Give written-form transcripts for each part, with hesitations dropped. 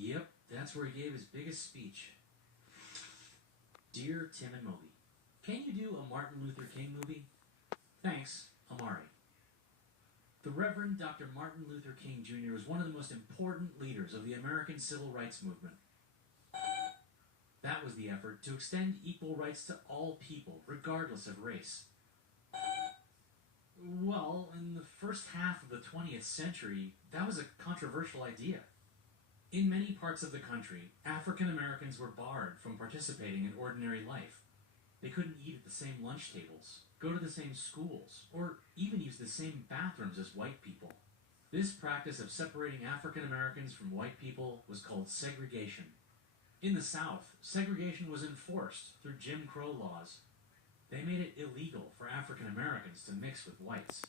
Yep, that's where he gave his biggest speech. Dear Tim and Moby, can you do a Martin Luther King movie? Thanks, Amari. The Reverend Dr. Martin Luther King Jr. was one of the most important leaders of the American Civil Rights Movement. That was the effort to extend equal rights to all people, regardless of race. Well, in the first half of the 20th century, that was a controversial idea. In many parts of the country, African Americans were barred from participating in ordinary life. They couldn't eat at the same lunch tables, go to the same schools, or even use the same bathrooms as white people. This practice of separating African Americans from white people was called segregation. In the South, segregation was enforced through Jim Crow laws. They made it illegal for African Americans to mix with whites.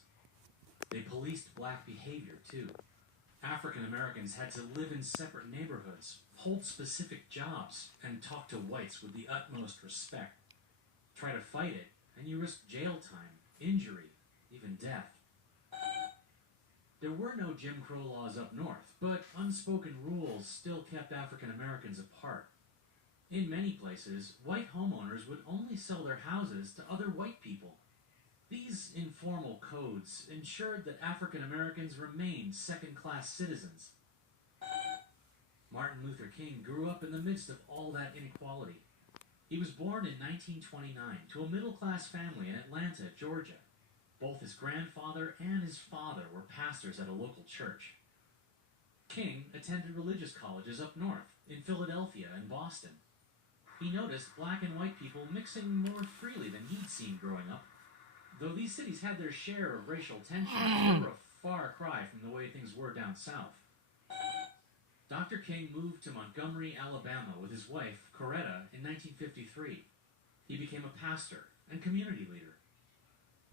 They policed black behavior, too. African Americans had to live in separate neighborhoods, hold specific jobs, and talk to whites with the utmost respect. Try to fight it, and you risk jail time, injury, even death. There were no Jim Crow laws up north, but unspoken rules still kept African Americans apart. In many places, white homeowners would only sell their houses to other white people. These informal codes ensured that African Americans remained second-class citizens. Martin Luther King grew up in the midst of all that inequality. He was born in 1929 to a middle-class family in Atlanta, Georgia. Both his grandfather and his father were pastors at a local church. King attended religious colleges up north, in Philadelphia and Boston. He noticed black and white people mixing more freely than he'd seen growing up. Though these cities had their share of racial tension, they were a far cry from the way things were down south. Dr. King moved to Montgomery, Alabama with his wife, Coretta, in 1953. He became a pastor and community leader.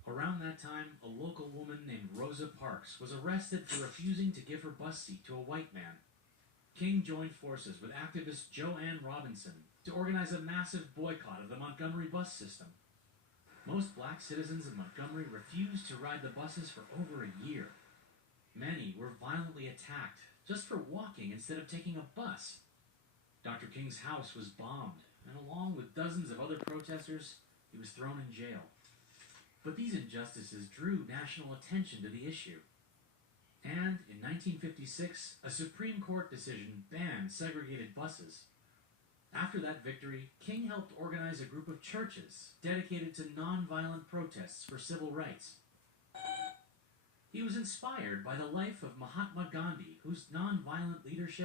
Around that time, a local woman named Rosa Parks was arrested for refusing to give her bus seat to a white man. King joined forces with activist Joanne Robinson to organize a massive boycott of the Montgomery bus system. Most black citizens of Montgomery refused to ride the buses for over a year. Many were violently attacked just for walking instead of taking a bus. Dr. King's house was bombed, and along with dozens of other protesters, he was thrown in jail. But these injustices drew national attention to the issue. And in 1956, a Supreme Court decision banned segregated buses. After that victory, King helped organize a group of churches dedicated to nonviolent protests for civil rights. He was inspired by the life of Mahatma Gandhi, whose nonviolent leadership